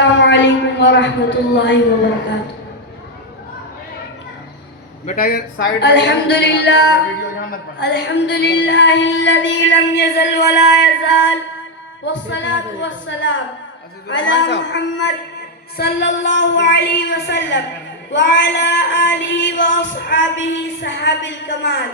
السلام علیکم ورحمۃ اللہ وبرکاتہ۔ الحمد للہ الذی لم یزل ولا یزال والصلاة والسلام علی محمد صلی اللہ علیہ وسلم وعلی آلہ واصحابہ صحاب الکمال،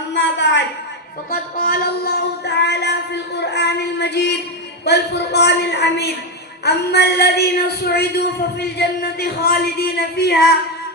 اما بعد فقد قال اللہ تعالی فی القرآن المجید والفرقان الحمید اما الذین سعدوا ففی الجنة خالدین فیہا،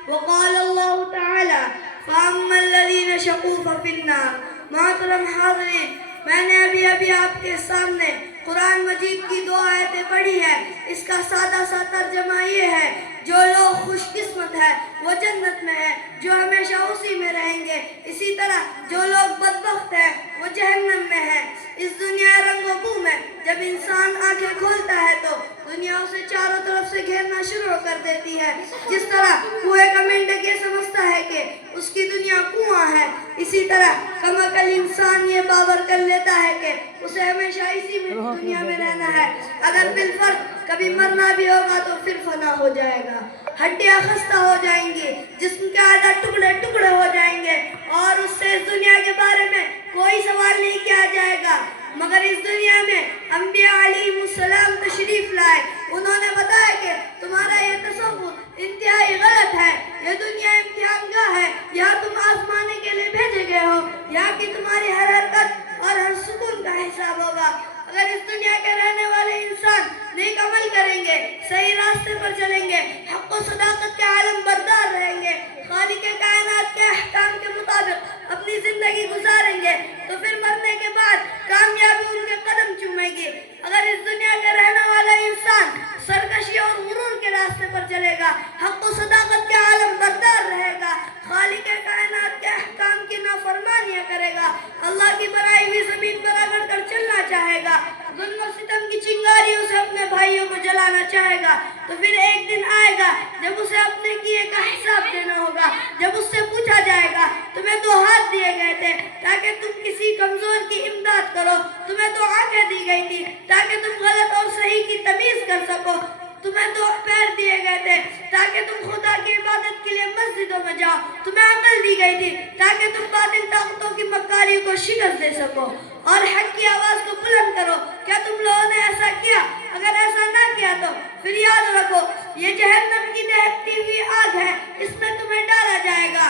وقال اللہ تعالی فاما الذین شقوا ففی النار۔ محترم حاضرین، میں نے ابھی آپ کے سامنے قرآن مجید کی 2 آیتیں پڑھی ہیں۔ اس کا سادہ سا ترجمہ یہ ہے: جو لوگ خوش قسمت ہیں وہ جنت میں ہیں، جو ہمیشہ اسی میں رہیں گے۔ اسی طرح جو لوگ بدبخت ہیں وہ جہنم میں ہیں۔ اس دنیا رنگ و بو میں جب انسان آنکھیں کھولتا ہے تو دنیا اسے چاروں طرف سے گھیرنا شروع کر دیتی ہے۔ جس طرح کنویں کا مینڈک یہ سمجھتا ہے کہ اس کی دنیا کنواں ہے، اسی طرح کم عقل انسان یہ باور کر لیتا ہے کہ اسے ہمیشہ اسی میں دنیا میں رہنا ہے۔ اگر بالفرض کبھی مرنا بھی ہوگا تو پھر فنا ہو جائے گا، ہڈیاں خستہ ہو جائیں گی، جسم کے اعضاء ٹکڑے ٹکڑے ہو جائیں گے، اور اس سے اس دنیا کے بارے میں کوئی سوال نہیں کیا جائے گا۔ مگر اس دنیا میں انبیاء علیہ السلام تشریف لائے، انہوں نے بتایا کہ تمہارا یہ تصور انتہائی غلط ہے، یہ دنیا امتحان گاہ ہے، یہاں تم آزمانے کے لیے بھیجے گئے ہو، یہاں کی تمہاری ہر حرکت اور ہر سکون کا حساب ہوگا۔ اگر اس دنیا کے رہنے والے انسان نیک عمل کریں گے، صحیح راستے پر چلیں گے، حق و صداقت کے عالم بردار رہیں گے، خالق کائنات کے احکام کے مطابق اپنی زندگی گزاریں گے، تو پھر مرنے کے بعد کامیابی ان کے قدم چومے گی۔ اگر اس دنیا کے رہنے والا انسان سرکشی اور غرور کے راستے پر چلے گا، حق و صداقت کے عالم بردار رہے گا، خالق کائنات کے احکام کی نافرمانیاں کرے گا، اللہ کی بنائی ہوئی زمین پر رگڑ کر چلنا چاہے گا، ظلم و ستم کی چنگاریوں سے اپنے بھائیوں کو جلانا چاہے گا، تو پھر ایک دن آئے گا جب اسے اپنے کیے کا حساب دینا ہوگا، جب اس سے پوچھا جائے گا تمہیں 2 ہاتھ دیے گئے تھے تاکہ تم کسی کمزور کی امداد کرو، تمہیں 2 آنکھیں دی گئی تھی تاکہ تم غلط اور صحیح کی تمیز کر سکو، تمہیں 2 پیر دیے گئے تھے تاکہ تم خدا کی عبادت کے لیے مسجدوں میں جاؤ، تمہیں عقل دی گئی تھی تاکہ تم باطل طاقتوں کی مکاری کو شکست دے سکو اور حق کی آواز کو بلند کرو۔ کیا تم لوگوں نے ایسا کیا؟ اگر ایسا نہ کیا تو پھر یاد رکھو یہ جہنم کی دہکتی ہوئی آگ ہے، اس میں تمہیں ڈالا جائے گا۔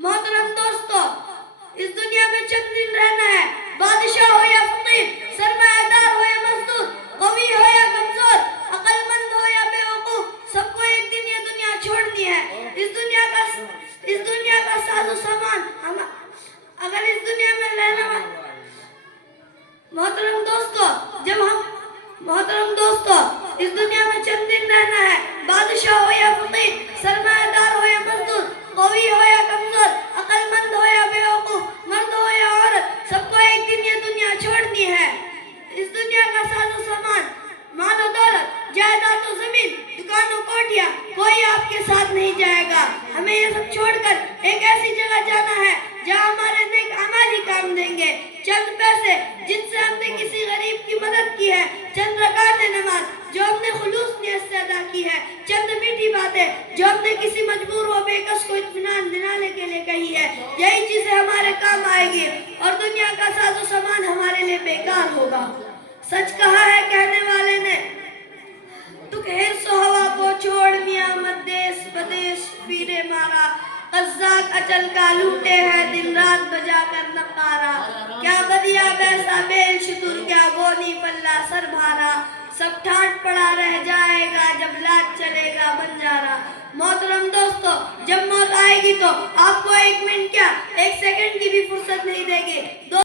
محترم دوستو، اس دنیا میں چند دن رہنا ہے، بادشاہ ہو یا فقیر، سرمایہ دار ہو یا مزدور، قوی ہو یا کمزور، عقل مند ہو یا بے وقوف، سب کو ایک دن یہ دنیا چھوڑنی ہے۔ اس دنیا کا ساز و سامان اگر اس دنیا میں رہنا محترم دوستو، اس دنیا میں چند دن رہنا ہے، بادشاہ ہو یا فقیر، سرمایہ دار ہو یا مزدور، قوی ہو یا کمزور، عقل مند ہو یا بے وقوف، مرد ہو یا عورت، سب کو ایک دن یہ دنیا چھوڑنی ہے۔ اس دنیا کا ساز و سامان، مال و دولت، جائیداد و زمین، دکان و کوٹھیاں، کوئی آپ کے ساتھ نہیں جائے گا۔ ہمیں یہ سب چھوڑ کر ایک ایسی جگہ جانا ہے جہاں ہمارے نیک اعمال ہی کام دیں گے۔ چند پیسے جن سے ہم نے کسی غریب کی مدد کی ہے، چند رکعتیں نماز جو ہم نے خلوص نیت سے ادا کی ہے، چند میٹھی باتیں جو ہم نے کسی مجبور و بے کس کو اطمینان دلانے کے لیے کہی ہے، یہی چیزیں ہمارے کام آئے گی اور دنیا کا ساز و سامان ہمارے لیے بیکار ہوگا۔ سچ کہا ہے کہنے والے نے، تک حرص و ہوا کو چھوڑ میاں مت دیس بدیس پھیرے مارا، قزاق اچل کا لوٹے ہے دن رات بجا کر نقارا، کیا بدیا بیسا بیل شتر کیا گونی پلہ سر بھارا، سب ٹھاٹ پڑا رہ جائے گا جب لاٹ چلے گا بنجارا۔ محترم دوستو، جب موت آئے گی تو آپ کو 1 منٹ کیا 1 سیکنڈ کی بھی فرصت نہیں دے گی۔